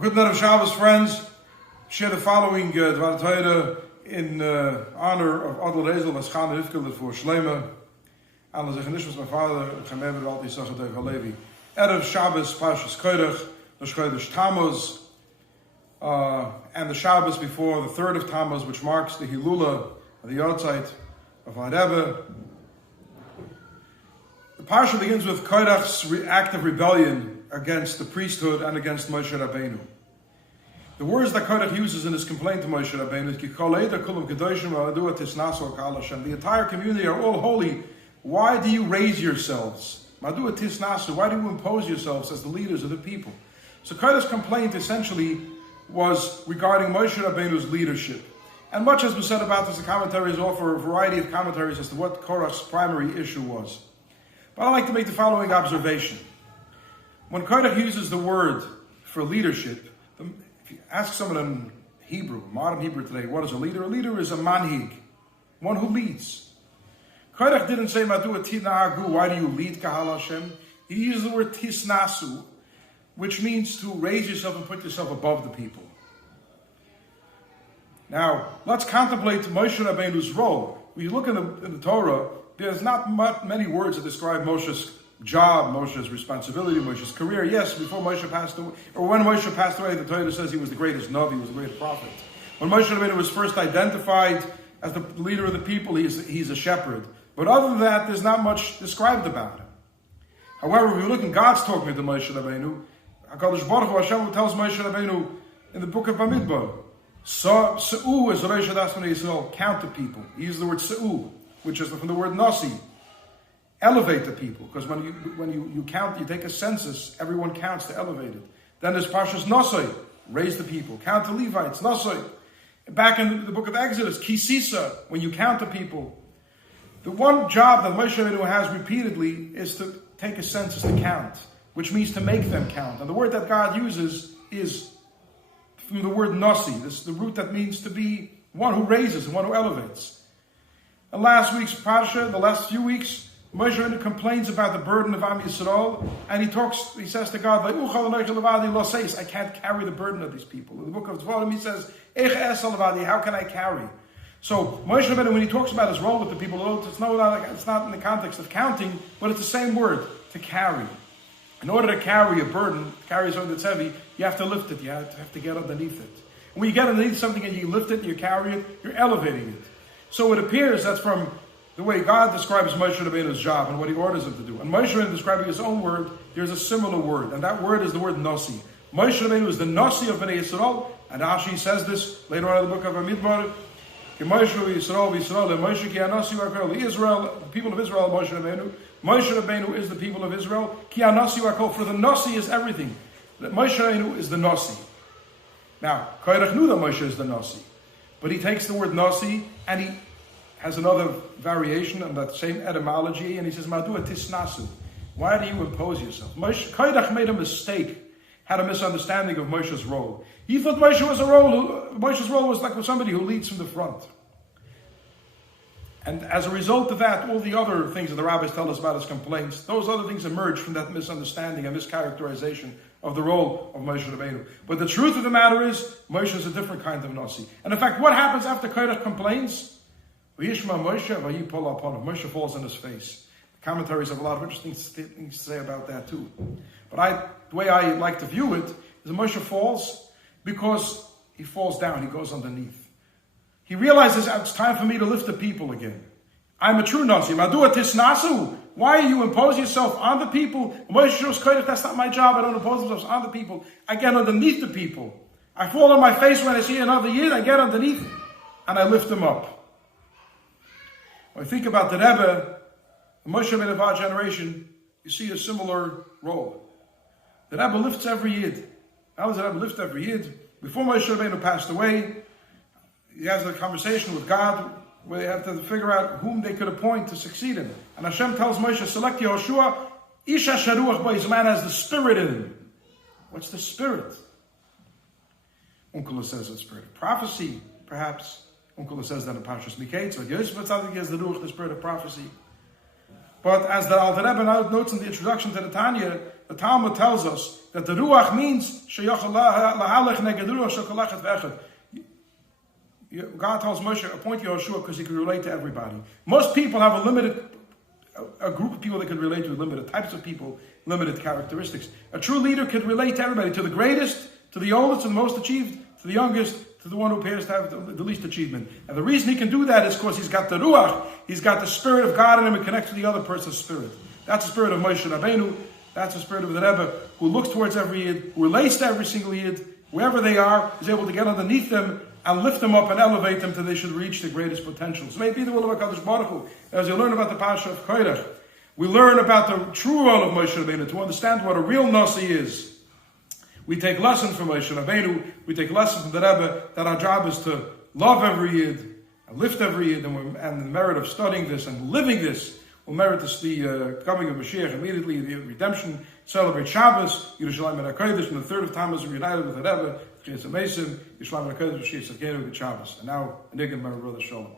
Good night of Shabbos, friends. Share the following Dvar Torah in honor of Adel, Raizel, Chana, Rivkah, Lirfua, Shleima. And the Zechanishmas, my father, Chaim, Yisochor, Haleivi. Erev Shabbos, Parshas Korach, the Chodesh Tammuz, and the Shabbos before the 3rd of Tammuz, which marks the Hilula, the Yotzeit of Rebbe. The Parsha begins with Korach's act of rebellion against the priesthood and against Moshe Rabbeinu. The words that Korach uses in his complaint to Moshe Rabbeinu is the entire community are all holy. Why do you raise yourselves? Why do you impose yourselves as the leaders of the people? So Korach's complaint essentially was regarding Moshe Rabbeinu's leadership. And much has been said about this. The commentaries offer a variety of commentaries as to what Korach's primary issue was. But I'd like to make the following observation. When Korach uses the word for leadership, if you ask someone in Hebrew, modern Hebrew today, what is a leader? A leader is a manhig, one who leads. Korach didn't say, Madu tinagu, why do you lead Kahal Hashem? He used the word tisnasu, which means to raise yourself and put yourself above the people. Now, let's contemplate Moshe Rabbeinu's role. When you look in the Torah, there's not many words that describe Moshe's job, Moshe's responsibility, Moshe's career. Yes, before Moshe passed away, or when Moshe passed away, the Torah says he was the greatest Navi, he was the greatest prophet. When Moshe Rabbeinu was first identified as the leader of the people, he's a shepherd. But other than that, there's not much described about him. However, if you look in God's talking to Moshe Rabbeinu, HaKadosh Baruch Hu Hashem tells Moshe Rabbeinu in the book of Bamidbar, Se'u is Rosh Hadas Bnei Yisrael, count the people. He uses the word Se'u, which is from the word Nasi. Elevate the people, because when you count, you take a census, everyone counts to elevate it. Then there's Parshas Nosoi, raise the people. Count the Levites, Nosoi. Back in the book of Exodus, Kisisa, when you count the people. The one job that Moshe Rabbeinu has repeatedly is to take a census to count, which means to make them count. And the word that God uses is from the word Nasi, this is the root that means to be one who raises and one who elevates. And last week's Parsha, the last few weeks, Moshe Rabbeinu complains about the burden of Am Yisrael, and he says to God, I can't carry the burden of these people. In the book of Dvarim, he says, how can I carry? So Moshe Rabbeinu, when he talks about his role with the people, it's not in the context of counting, but it's the same word, to carry. In order to carry a burden, carry something that's heavy, you have to lift it, you have to get underneath it. And when you get underneath something and you lift it and you carry it, you're elevating it. So it appears that's from the way God describes Moshe Rabbeinu's job and what he orders him to do. And Moshe Rabbeinu describing his own word, there's a similar word, and that word is the word Nasi. Moshe Rabbeinu is the Nasi of Bnei Yisrael, and Rashi says this later on in the book of Bamidbar, Israel, the people of Israel, Moshe Rabbeinu. Moshe Rabbeinu is the people of Israel. For the Nasi is everything. Moshe Rabbeinu is the Nasi. Now, Korach knew that Moshe is the Nasi, but he takes the word Nasi and he has another variation on that same etymology, and he says, Madua tisnasu. Why do you impose yourself? Korach made a mistake, had a misunderstanding of Moshe's role. He thought Moshe's role was like somebody who leads from the front. And as a result of that, all the other things that the rabbis tell us about his complaints, those other things emerge from that misunderstanding and mischaracterization of the role of Moshe Rabbeinu. But the truth of the matter is, Moshe is a different kind of Nasi. And in fact, what happens after Korach complains? Moshe falls on his face. The commentaries have a lot of interesting things to say about that too. But the way I like to view it is Moshe falls because he falls down, he goes underneath. He realizes it's time for me to lift the people again. I'm a true Nasi. Madua tisnasu. Why you impose yourself on the people? Moshe shows Korach, that's not my job. I don't impose myself on the people. I get underneath the people. I fall on my face when I see another yid. I get underneath and I lift them up. When I think about the Rebbe, the Moshe Rabbeinu of our generation, you see a similar role. The Rebbe lifts every yid. How does the Rebbe lift every yid? Before Moshe Rabbeinu passed away, he has a conversation with God where they have to figure out whom they could appoint to succeed him. And Hashem tells Moshe, select Yehoshua, Isha Sharuach Bo, a man has the spirit in him. What's the spirit? Uncle says it's spirit of prophecy, perhaps. Uncle says that in Parshas Miketz, but Yosef Tzaddik has the ruach, the spirit of prophecy. But as the Alter Rebbe notes in the introduction to the Tanya, the Talmud tells us that the Ruach means sheyachal lahalech neged ruach shekolachet v'echad. God tells Moshe, appoint Yehoshua because he can relate to everybody. Most people have a group of people that can relate to limited types of people, limited characteristics. A true leader can relate to everybody, to the greatest, to the oldest and most achieved, to the youngest, to the one who appears to have the least achievement. And the reason he can do that is because he's got the Ruach, he's got the Spirit of God in him and connects to the other person's spirit. That's the spirit of Moshe Rabbeinu, that's the spirit of the Rebbe, who looks towards every Yid, who relates to every single Yid, wherever they are, is able to get underneath them and lift them up and elevate them till they should reach their greatest potential. So may it be the will of HaKadosh Baruch Hu. As you learn about the Pasha of Korach, we learn about the true role of Moshe Rabbeinu, to understand what a real Nasi is. We take lessons from Moshe Rabbeinu, we take lessons from the Rebbe, that our job is to love every Yid, and lift every Yid, and the merit of studying this and living this will merit us the coming of Mashiach immediately, the redemption, celebrate Shabbos, Yerushalayim and HaKodesh, and the third of Tammuz, we're united with the Rebbe, Chiyas HaMesim, Yerushalayim and HaKodesh, Yisachor, good Shabbos. And now, Nigam, my brother, Sholom.